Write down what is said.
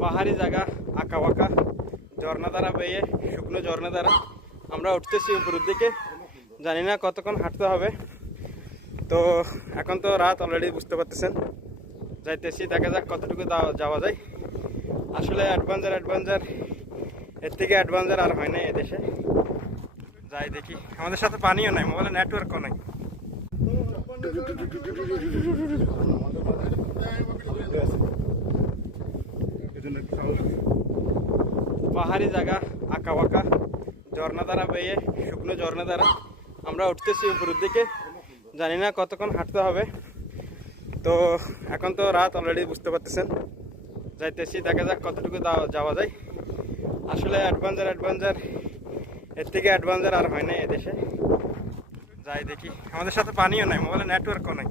পাহাড়ি জায়গা, আঁকা বাঁকা ঝর্ণা দ্বারা বেয়ে, শুকনো ঝর্ণা দ্বারা আমরা উঠতেছি উপরের দিকে। জানি না কতক্ষণ হাঁটতে হবে। তো এখন তো রাত অলরেডি, বুঝতে পারতেছেন। যাইতেছি, দেখা যাক কতটুকু যাওয়া যায়। আসলে অ্যাডভেঞ্চার এর থেকে অ্যাডভেঞ্চার আর হয় না এদেশে। যাই দেখি। আমাদের সাথে পানিও নাই, মোবাইলে নেটওয়ার্কও নাই। পাহাড়ি জায়গা, আঁকা বাঁকা ঝর্ণা দ্বারা বেয়ে, শুকনো ঝর্ণা দ্বারা আমরা উঠতেছি উপরের দিকে। জানি না কতক্ষণ হাঁটতে হবে। তো এখন তো রাত অলরেডি, বুঝতে পারতেছেন। যাইতেছি, দেখা যাক কতটুকু যাওয়া যায়। আসলে অ্যাডভেঞ্চার এর থেকে অ্যাডভেঞ্চার আর হয় না এদেশে। যাই দেখি। আমাদের সাথে পানিও নাই, মোবাইলে নেটওয়ার্কও নাই।